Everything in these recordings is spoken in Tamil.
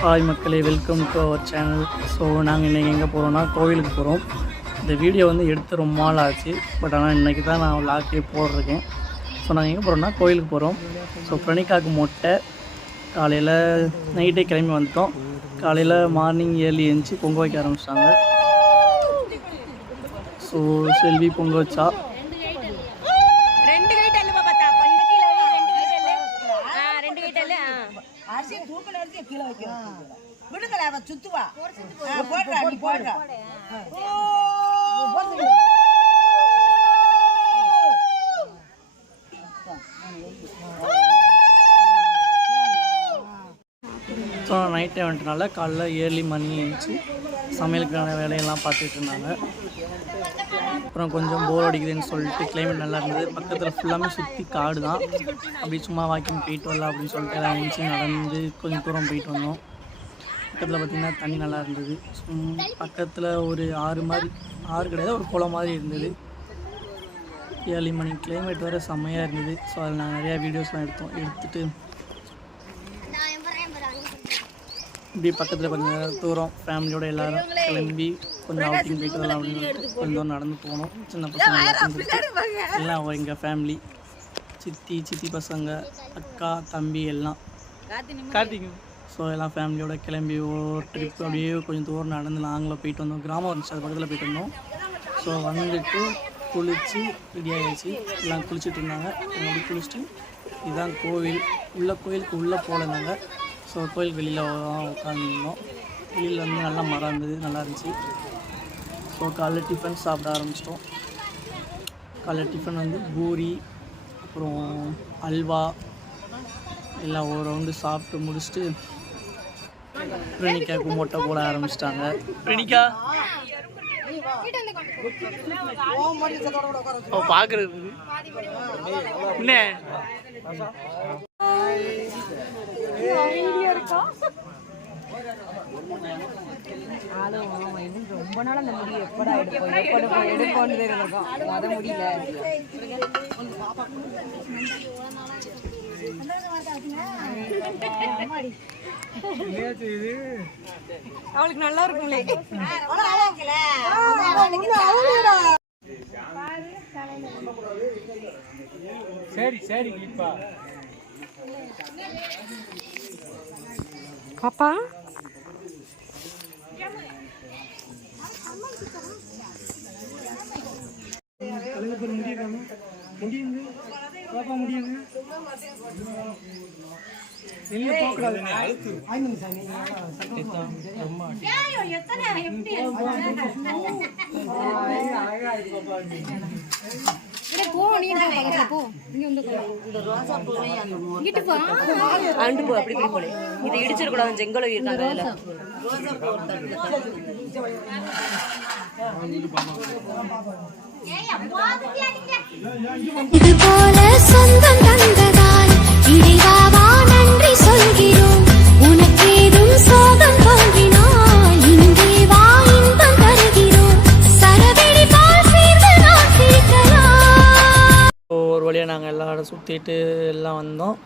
ஹாய் மக்களே, welcome to our channel. So நாங்கள் இன்றைக்கி எங்கே போகிறோன்னா கோவிலுக்கு போகிறோம். இந்த வீடியோ வந்து எடுத்து ரொம்ப நாள் ஆச்சு, பட் ஆனால் இன்றைக்கி தான் நான் விளாக்கே போட்டிருக்கேன். ஸோ நாங்கள் எங்கே போகிறோன்னா கோவிலுக்கு போகிறோம். ஸோ பிரணிகாவுக்கு மொட்டை காலையில் நைட்டே கிளம்பி வந்துட்டோம். காலையில் மார்னிங் ஏர்லி எழுந்துச்சி பொங்க வைக்க ஆரம்பிச்சிட்டாங்க. ஸோ செல்வி பொங்க வச்சா. சுத்துவா போடுறா நீ போடுறா ஸோ நைட் வந்துட்டனால காலைல ஏர்லி மணி எழுந்துச்சு சமையலுக்கான வேலையெல்லாம் பார்த்துட்டு இருந்தாங்க. அப்புறம் கொஞ்சம் போர் அடிக்குதுன்னு சொல்லிட்டு கிளைமேட் நல்லா இருந்தது. பக்கத்தில் ஃபுல்லாமே சுற்றி காடு தான். அப்படி சும்மா வாக்கிங் போயிட்டு வரலாம் அப்படின்னு சொல்லிட்டு எல்லாம் எழுந்துச்சி நடந்து கொஞ்சம் தூரம் போயிட்டு வந்தோம். பக்கத்தில் பார்த்திங்கன்னா தண்ணி நல்லா இருந்தது. பக்கத்தில் ஒரு ஆறு கிடையாது, ஒரு குளம் மாதிரி இருந்தது. ஏர்லி மணி கிளைமேட் வேறு செம்மையாக இருந்தது. ஸோ அதில் நாங்கள் நிறையா வீடியோஸ்லாம் எடுத்துகிட்டு இப்படி பக்கத்தில் கொஞ்சம் நேரம் தூரம் ஃபேமிலியோடு எல்லோரும் கிளம்பி கொஞ்சம் அவுட்டிங் போயிட்டு வரலாம் அப்படின்னு கொஞ்சம் தூரம் நடந்து போனோம். சின்ன பசங்க எல்லாம் எங்கள் ஃபேமிலி, சித்தி பசங்க, அக்கா தம்பி எல்லாம் கார்த்திக். ஸோ எல்லாம் ஃபேமிலியோட கிளம்பி ஒரு ட்ரிப் அப்படியே கொஞ்சம் தூரம் நடந்து நாங்களும் போயிட்டு வந்தோம். கிராமம் இருந்துச்சு, அது பக்கத்தில் போயிட்டு வந்தோம். ஸோ வந்துட்டு குளித்து ரெடி ஆகிடுச்சு. எல்லாம் குளிச்சுட்டு இருந்தாங்க. அப்படி குளிச்சுட்டு இதுதான் கோவில். கோயிலுக்கு உள்ளே போகலந்தாங்க. ஸோ கோயிலுக்கு வெளியில் உட்காந்துருந்தோம். வெளியில் வந்து நல்லா மரம் இருந்தது, நல்லா இருந்துச்சு. ஸோ காலைல டிஃபன் சாப்பிட ஆரம்பிச்சிட்டோம். காலைல டிஃபன் வந்து பூரி, அப்புறம் அல்வா எல்லாம் ஒரு ரவுண்டு சாப்பிட்டு முடிச்சுட்டு பிரணிகாவுக்கு மொட்டை போட ஆரம்பிச்சிட்டாங்க. பிரணிகா பார்க்குறது என்ன ரொம்ப நாள் அந்த முடிவு எப்படா எடுப்போன்னு இருக்கோம். அதை முடியல. அவளுக்கு நல்லா இருக்குங்களே. சரி சரி பாப்பா இதை இடிச்சிடக்கூடாது. செங்கல் இருக்காங்க. இது போல சொந்தம் தந்ததால் இறைவாவா நன்றி சொல்கிறோம். உனக்கேதும் சோகம் தோன்றினால் இங்கே வா இன்பம் தருகிறோம். சரவெடி பால் சேர்ந்து நான் சிரிக்கலாம். ஒரு வழியாக நாங்கள் எல்லா இடம் சுற்றிட்டு எல்லாம் வந்தோம்.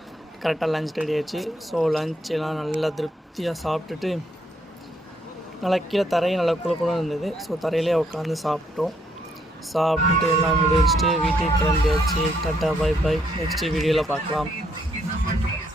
கரெக்டாக லஞ்ச் ரெடி ஆயிடுச்சு. ஸோ லஞ்ச் எல்லாம் நல்லா திருப்தியாக சாப்பிட்டுட்டு நல்லா கீழே தரையும் நல்லா குழு இருந்தது. ஸோ தரையிலே உட்காந்து சாப்பிட்டோம். சாப்பிட்டுட்டு எல்லாம் முடிச்சுட்டு வீட்டுக்கு கிளம்பியாச்சு. Tata bye by. நெக்ஸ்ட் வீடியோவில் பார்க்கலாம்.